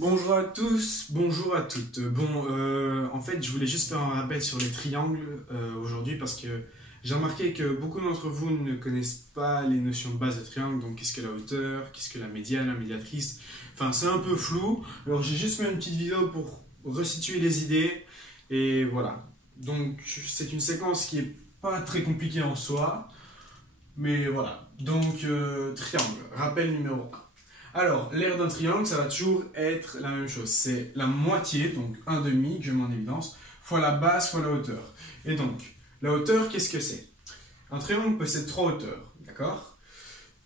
Bonjour à tous, bonjour à toutes. En fait, je voulais juste faire un rappel sur les triangles aujourd'hui parce que j'ai remarqué que beaucoup d'entre vous ne connaissent pas les notions de base de triangle. Donc, qu'est-ce que la hauteur, qu'est-ce que la médiane, la médiatrice. Enfin, c'est un peu flou. Alors, j'ai juste fait une petite vidéo pour resituer les idées. Et voilà. Donc, c'est une séquence qui est pas très compliquée en soi. Mais voilà. Donc, triangle. Rappel numéro 1. Alors, l'aire d'un triangle, ça va toujours être la même chose. C'est la moitié, donc un demi, que je mets en évidence, fois la base, fois la hauteur. Et donc, la hauteur, qu'est-ce que c'est? Un triangle possède trois hauteurs, d'accord?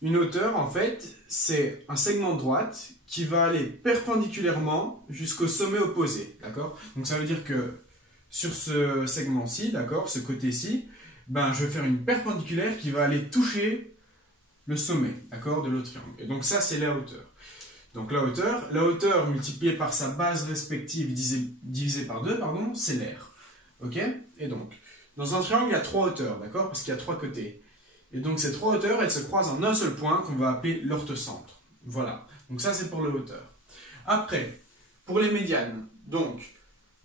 Une hauteur, en fait, c'est un segment de droite qui va aller perpendiculairement jusqu'au sommet opposé, d'accord? Donc, ça veut dire que sur ce segment-ci, d'accord, ce côté-ci, ben, je vais faire une perpendiculaire qui va aller toucher le sommet, d'accord, de l'autre triangle. Et donc ça, c'est la hauteur. Donc la hauteur multipliée par sa base respective divisée par 2, pardon, c'est l'aire. Ok? Et donc, dans un triangle, il y a trois hauteurs, d'accord, parce qu'il y a trois côtés. Et donc ces trois hauteurs, elles se croisent en un seul point qu'on va appeler l'orthocentre. Voilà. Donc ça, c'est pour la hauteur. Après, pour les médianes. Donc,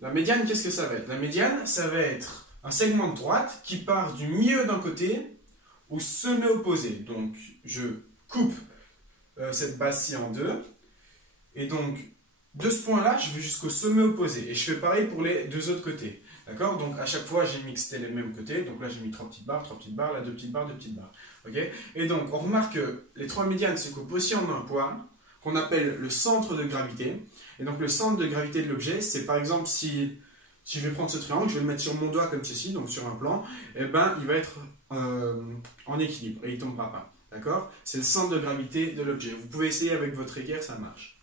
la médiane, qu'est-ce que ça va être? La médiane, ça va être un segment de droite qui part du milieu d'un côté au sommet opposé. Donc, je coupe cette base-ci en deux. Et donc, de ce point-là, je vais jusqu'au sommet opposé. Et je fais pareil pour les deux autres côtés. D'accord? Donc, à chaque fois, j'ai mis que c'était les mêmes côtés. Donc là, j'ai mis trois petites barres, là, deux petites barres. Ok? Et donc, on remarque que les trois médianes se coupent aussi en un point, qu'on appelle le centre de gravité. Et donc, le centre de gravité de l'objet, c'est par exemple si je vais prendre ce triangle, je vais le mettre sur mon doigt comme ceci, donc sur un plan, et ben, il va être en équilibre et il ne tombera pas. D'accord? C'est le centre de gravité de l'objet. Vous pouvez essayer avec votre équerre, ça marche.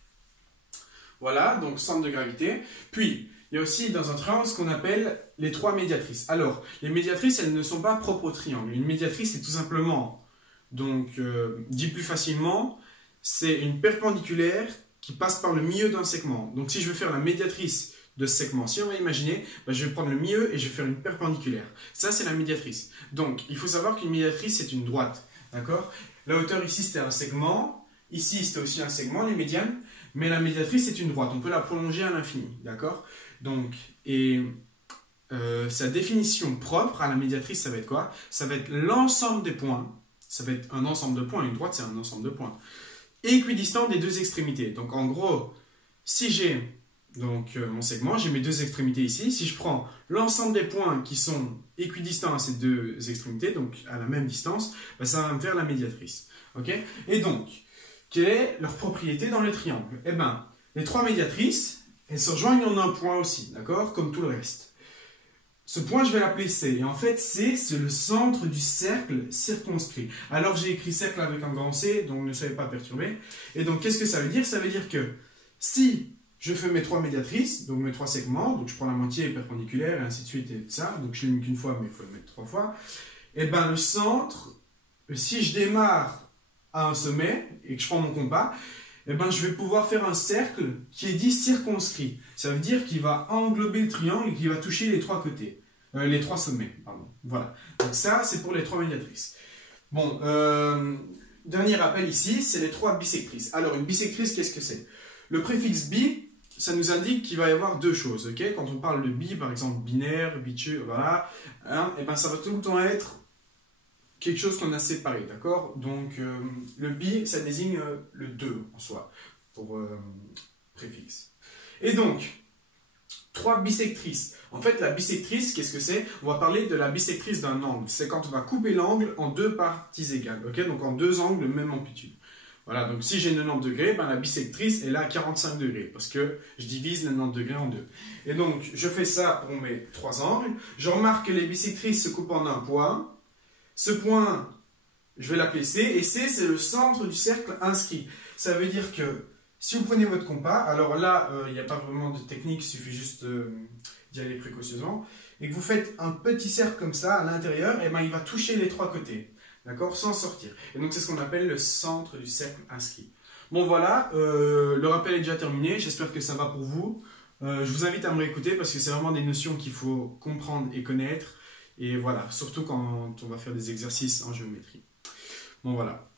Voilà, donc centre de gravité. Puis, il y a aussi dans un triangle ce qu'on appelle les trois médiatrices. Alors, les médiatrices, elles ne sont pas propres au triangle. Une médiatrice, c'est tout simplement, donc, dit plus facilement, c'est une perpendiculaire qui passe par le milieu d'un segment. Donc, si je veux faire la médiatrice de ce segment-ci, on va imaginer, ben, je vais prendre le milieu et je vais faire une perpendiculaire. Ça, c'est la médiatrice. Donc, il faut savoir qu'une médiatrice, c'est une droite. D'accord? La hauteur ici, c'était un segment. Ici, c'était aussi un segment, les médianes. Mais la médiatrice, c'est une droite. On peut la prolonger à l'infini. D'accord? Donc, et sa définition propre à la médiatrice, ça va être quoi? Ça va être l'ensemble des points. Ça va être un ensemble de points. Une droite, c'est un ensemble de points. Équidistant des deux extrémités. Donc, en gros, si j'ai mon segment, j'ai mes deux extrémités ici. Si je prends l'ensemble des points qui sont équidistants à ces deux extrémités, donc à la même distance, ben ça va me faire la médiatrice. Okay? Et donc, quelle est leur propriété dans le triangle? Eh bien, les trois médiatrices, elles se rejoignent en un point aussi, d'accord? Comme tout le reste. Ce point, je vais l'appeler C. Et en fait, C, c'est le centre du cercle circonscrit. Alors, j'ai écrit cercle avec un grand C, donc ne soyez pas perturbés. Et donc, qu'est-ce que ça veut dire? Ça veut dire que si je fais mes trois médiatrices, donc mes trois segments, donc je prends la moitié perpendiculaire et ainsi de suite et tout ça, donc je l'ai mis qu'une fois, mais il faut le mettre trois fois, et bien le centre, si je démarre à un sommet et que je prends mon compas, et ben je vais pouvoir faire un cercle qui est dit circonscrit. Ça veut dire qu'il va englober le triangle et qu'il va toucher les trois côtés, les trois sommets, pardon. Voilà. Donc ça, c'est pour les trois médiatrices. Bon, dernier rappel ici, c'est les trois bisectrices. Alors une bisectrice, qu'est-ce que c'est? Le préfixe bi, ça nous indique qu'il va y avoir deux choses. Okay? Quand on parle de bi, par exemple binaire, biteux, voilà, hein, et ben ça va tout le temps être quelque chose qu'on a séparé, d'accord? Donc le bi, ça désigne le 2 en soi, pour préfixe. Et donc, trois bisectrices. En fait, la bisectrice, qu'est-ce que c'est? On va parler de la bisectrice d'un angle. C'est quand on va couper l'angle en deux parties égales, okay? Donc en deux angles de même amplitude. Voilà, donc si j'ai 90 degrés, ben la bisectrice est là à 45 degrés, parce que je divise 90 degrés en deux. Et donc, je fais ça pour mes trois angles. Je remarque que les bisectrices se coupent en un point. Ce point, je vais l'appeler C, et C, c'est le centre du cercle inscrit. Ça veut dire que, si vous prenez votre compas, alors là, il n'y a pas vraiment de technique, il suffit juste d'y aller précautionneusement, et que vous faites un petit cercle comme ça à l'intérieur, et ben il va toucher les trois côtés. D'accord? Sans sortir. Et donc, c'est ce qu'on appelle le centre du cercle inscrit. Bon, voilà. Le rappel est déjà terminé. J'espère que ça va pour vous. Je vous invite à me réécouter parce que c'est vraiment des notions qu'il faut comprendre et connaître. Et voilà. Surtout quand on va faire des exercices en géométrie. Bon, voilà.